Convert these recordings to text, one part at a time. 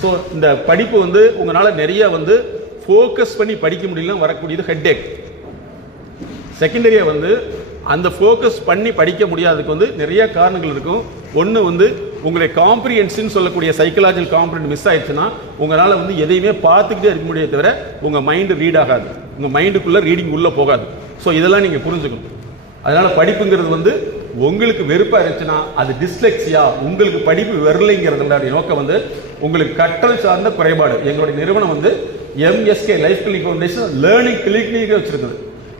So இந்த படிப்பு வந்து உங்களால் நிறைய வந்து ஃபோக்கஸ் பண்ணி படிக்க முடியலன்னு வரக்கூடியது ஹெட்டேக். செகண்டரியாக வந்து அந்த ஃபோக்கஸ் பண்ணி படிக்க முடியாததுக்கு வந்து நிறைய காரணங்கள் இருக்கும். ஒன்று வந்து உங்களுடைய காம்ப்ரிஹென்ஷன் சொல்லக்கூடிய சைக்கலாஜிக்கல் காம்ப்ரிஹென்ஷன் மிஸ் ஆயிடுச்சுன்னா உங்களால் வந்து எதையுமே பார்த்துக்கிட்டே இருக்க முடியாது, தவிர உங்கள் மைண்டு ரீட் ஆகாது, உங்கள் மைண்டுக்குள்ளே ரீடிங் உள்ளே போகாது. ஸோ இதெல்லாம் நீங்கள் புரிஞ்சுக்கணும். அதனால் படிப்புங்கிறது வந்து உங்களுக்கு வெறுப்பாக இருந்துச்சுன்னா அது டிஸ்லெக்ஸியா, உங்களுக்கு படிப்பு வரலைங்கிறதுடைய நோக்கம் வந்து உங்களுக்கு கற்றல் சார்ந்த குறைபாடு. எங்களுடைய நிறுவனம் வந்து MSK life clinic foundation learning clinic வச்சிருக்குது.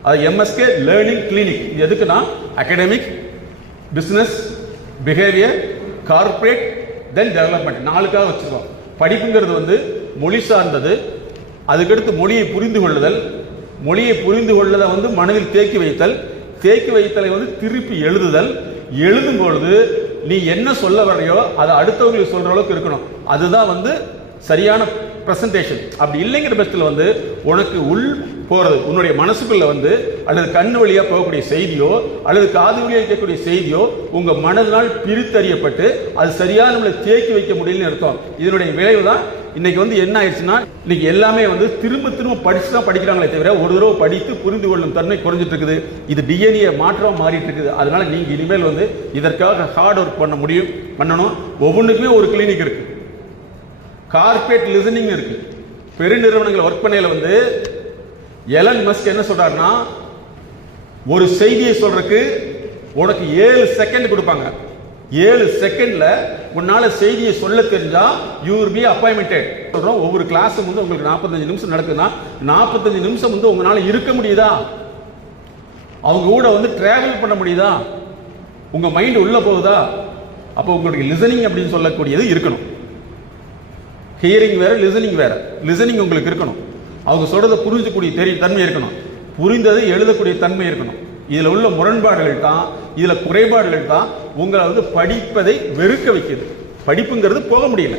அது MSK லேர்னிங் கிளினிக். இது எதுக்குன்னா அகாடமிக், பிஸ்னஸ், பிஹேவியர், கார்பரேட், தென் டெவலப்மெண்ட், 4க்காக வச்சிருக்கோம். படிப்புங்கிறது வந்து மொழி சார்ந்தது. அதுக்கடுத்து மொழியை புரிந்து கொள்ளுதல், மொழியை புரிந்து கொள்ளதை வந்து மனதில் தேக்கி வைத்தல், தேக்கி வைத்தலை வந்து திருப்பி எழுதுதல், எழுதும் பொழுது நீ என்ன சொல்ல வரையோ அதை அடுத்தவங்களுக்கு சொல்ற அளவுக்கு இருக்கணும். அதுதான் வந்து சரியான பிரசன்டேஷன். அப்படி இல்லைங்கிற பட்சத்தில் வந்து உனக்கு உள் போறது, உன்னுடைய மனசுக்குள்ள வந்து அல்லது கண்ணு வழியா போகக்கூடிய செய்தியோ அல்லது காது வழியா கேட்கக்கூடிய செய்தியோ உங்க மனதினால் பிரித்தறியப்பட்டு அது சரியான நம்மளை தேக்கி வைக்க முடியலன்னு அர்த்தம். இதனுடைய விளைவு தான் இன்னைக்கு வந்து என்ன ஆயிடுச்சுன்னா, இன்னைக்கு எல்லாமே வந்து திரும்ப திரும்ப படிச்சு தான் படிக்கிறாங்களே தவிர ஒரு தடவை படித்து புரிந்து கொள்ளும் தன்மை குறைஞ்சிட்டு இருக்குது. இது DNA மாற்றம் மாறிட்டு இருக்குது. அதனால நீங்க இனிமேல் வந்து இதற்காக ஹார்ட் ஒர்க் பண்ணணும். ஒவ்வொன்றுக்குமே ஒரு கிளினிக் இருக்கு, கார்பரேட் லிசனிங் இருக்கு. பெருநிறுவனங்கள் ஒர்க் பண்ணையில வந்து எலன் மஸ்க் என்ன சொல்றாருன்னா, ஒரு செய்தியை சொல்றதுக்கு உனக்கு 7 செகண்ட் கொடுப்பாங்க. 7 செகண்ட்ல உன்னால செய்தியை சொல்ல தெரிஞ்சா யூ வில் பி அப்பாயின்மெண்டட் சொல்றோம். ஒவ்வொரு கிளாஸும் வந்து உங்களுக்கு 45 நிமிஷம் நடக்குதுன்னா 45 நிமிஷம் வந்து உங்களால இருக்க முடியுதா, அவங்க கூட வந்து டிராவல் பண்ண முடியுதா, உங்க மைண்ட் உள்ள போகுதா? அப்போ உங்களுக்கு லிசனிங் அப்படின்னு சொல்லக்கூடியது இருக்கணும். ஹியரிங் வேற, லிசனிங் வேற. லிசனிங் உங்களுக்கு இருக்கணும், அவங்க சொல்றதை புரிஞ்சக்கூடிய தன்மை இருக்கணும், புரிந்ததை எழுதக்கூடிய தன்மை இருக்கணும். இதுல உள்ள முரண்பாடுகள் தான், இதுல குறைபாடுகள் தான் உங்களை வந்து படிப்பதை வெறுக்க வைக்குது. படிப்புங்கிறது போக முடியல.